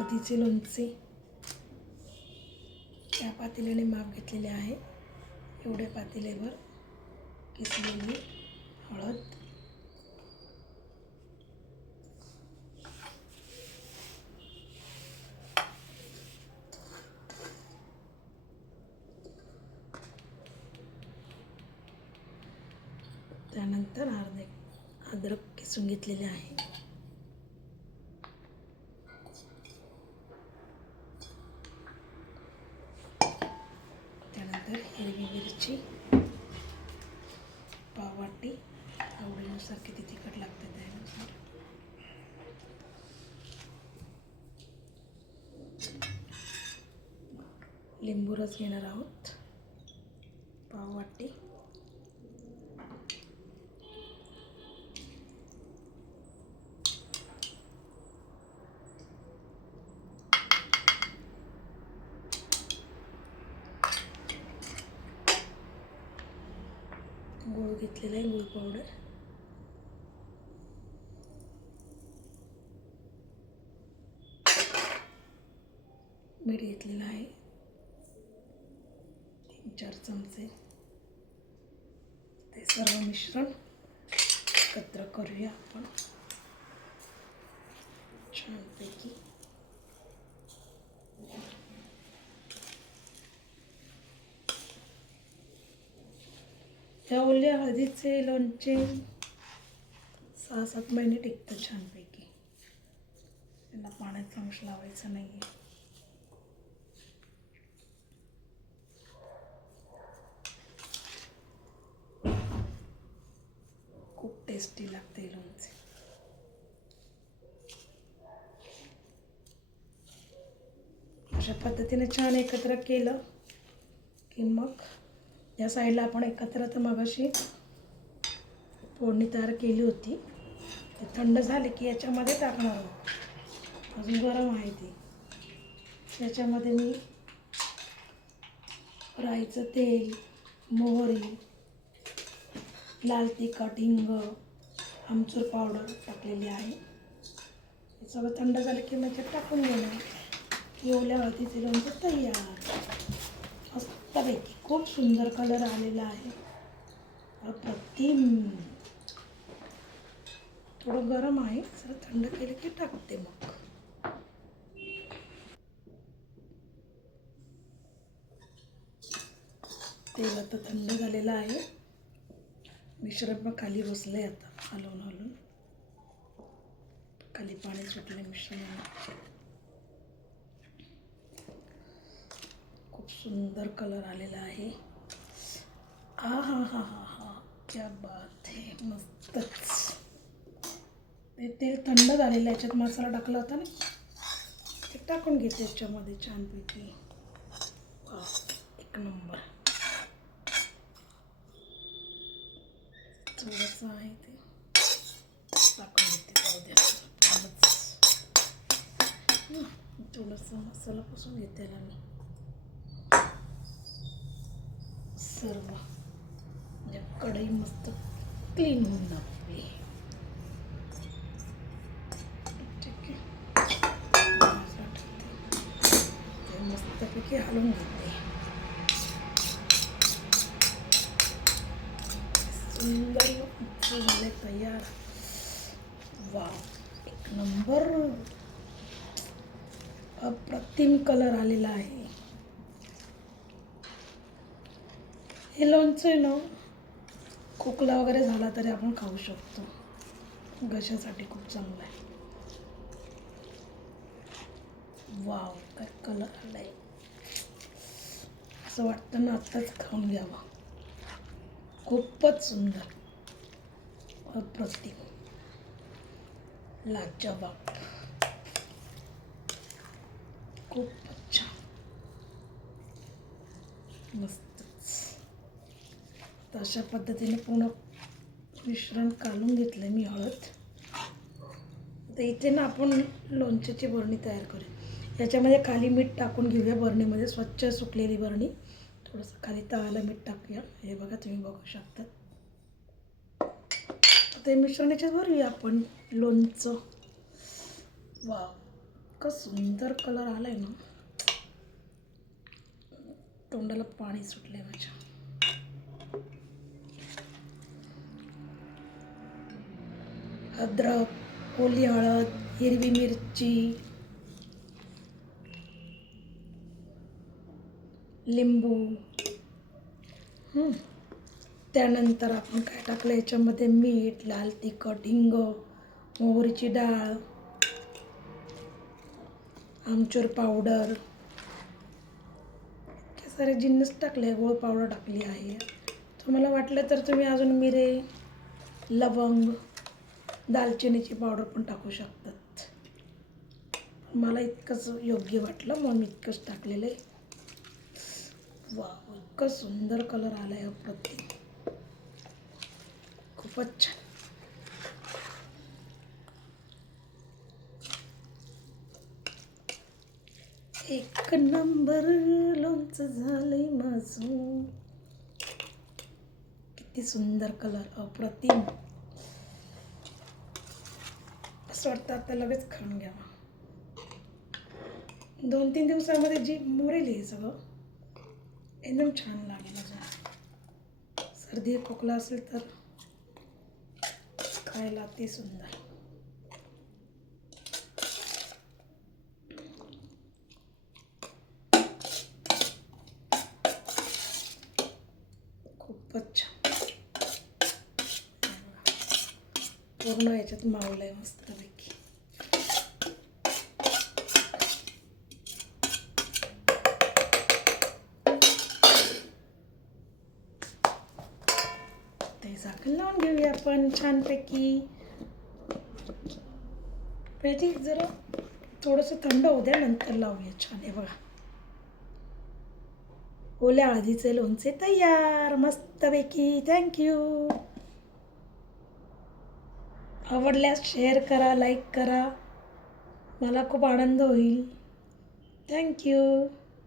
हळदीचे लोणचे त्या पातेल्याने माप घेतलेले आहे. एवढ्या पातेल्यावर किसलेली हळद, त्यानंतर अर्धे अद्रक किसून घेतलेले आहे. त्यानंतर हिरवी मिरची पाववाटी, आवडीनुसार किती तिखट लागते त्यानुसार. लिंबू रस घेणार आहोत, पाववाटी. गूळ घेतलेला आहे, गूळ पावडर. मीठ घेतलेलं आहे 3-4 चमचे. ते सर्व मिश्रण एकत्र करूया आपण छानपैकी. त्या ओल्या हळदीचे लोणचे 6-7 महिने टिकतं छानपैकी. त्याला पाण्याचा अंश लावायचा नाही आहे. खूप टेस्टी लागते लोणचे. अशा पद्धतीने छान एकत्र केलं की मग या साईडला आपण एकत्र तर मगाशी फोडणी तयार केली होती. ते थंड झाले की याच्यामध्ये टाकणार आहोत. अजून गरम आहे ती. त्याच्यामध्ये मी राईचं तेल, मोहरी, लाल तिखट, हिंग, आमचूर पावडर टाकलेली आहे. हे सगळं थंड झालं की याच्यात टाकून घेणार. ओल्या हळदीचे लोणचे तयार. मस्तपैकी खूप सुंदर कलर आलेला आहे. अप्रतिम. थोडं गरम आहे, जरा थंड केलं की टाकते मग. तेल आता थंड झालेलं आहे. मिश्रण पण खाली बसलंय. आता हलवून हलवून खाली पाणी सुटले मिश्रणाला. खूप सुंदर कलर आलेला आहे. हा हा हा हा हा, क्या बात है. मस्तच. ते तेल थंड झालेलं आहे. याच्यात मसाला टाकला होता ना, ते टाकून घेते याच्यामध्ये छानपैकी. एक नंबर. थोडंसं आहे ते टाकून घेते. पाहू द्या. थोडंसं मसाला पुसून घेते त्याला मी सर्व, म्हणजे कढई मस्त क्लीन होऊन लागते. ठीक आहे. ते मस्तपैकी हलवून घेते. सुंदर झाले तयार. वाव, एक नंबर. अप्रतिम कलर आलेला आहे. हे लोणचं आहे ना, खोकला वगैरे झाला तरी आपण खाऊ शकतो. घशासाठी खूप चांगलं आहे. वाव, काय कलर आलाय. असं वाटतं ना आत्ताच खाऊन घ्यावं. खूपच सुंदर, अप्रतिम, लाजवाब, खूपच छान, मस्तच. तर अशा पद्धतीने पूर्ण मिश्रण काढून घेतलं मी हळद. तर इथे ना आपण लोणच्याची बरणी तयार करूया. याच्यामध्ये खाली मीठ टाकून घेऊया बरणीमध्ये. स्वच्छ सुकलेली बरणी. थोडंसं खाली तळाला मीठ टाकूया. हे बघा, तुम्ही बघू शकता. ते मिश्रण याच्यात भरूया आपण लोणचं. वाव, इतका सुंदर कलर आलाय ना, तोंडाला पाणी सुटलंय माझ्या. अद्रक, ओली हळद, हिरवी मिरची, लिंबू. त्यानंतर आपण काय टाकलं याच्यामध्ये, मीठ, लाल तिखट, हिंग, मोहरीची डाळ, आमचूर पावडर, इतके सारे जिन्नस टाकले. गोळ पावडर टाकली आहे. तुम्हाला वाटलं तर तुम्ही अजून मिरे, लवंग, दालचिनीची पावडर पण टाकू शकतात. मला इतकंच योग्य वाटलं म्हणून मी इतकंच टाकलेलं आहे. वा, इतकं सुंदर कलर आला आहे, अप्रतिम, खूपच छान. एक नंबर लोणचं झालंय माझं. किती सुंदर कलर, अप्रतिम. असं वाटतं आता लगेच खाऊन घ्यावा. 2-3 दिवसामध्ये जी मोरेल हे सगळं एकदम छान लागेल. सर्दी खोकला असेल तर खायला अति सुंदर. खूपच छान. पूर्ण याच्यात मावलं आहे मस्तपैकी. ते झाकण लावून घेऊया आपण छानपैकी. पहिले जरा थोडंसं थंड होऊ द्या, नंतर लावूया. छान आहे बघा. ओल्या हळदीचे लोणचे तयार मस्तपैकी. थँक्यू. आवडल्यास शेअर करा, लाईक करा, मला खूप आनंद होईल. थँक्यू.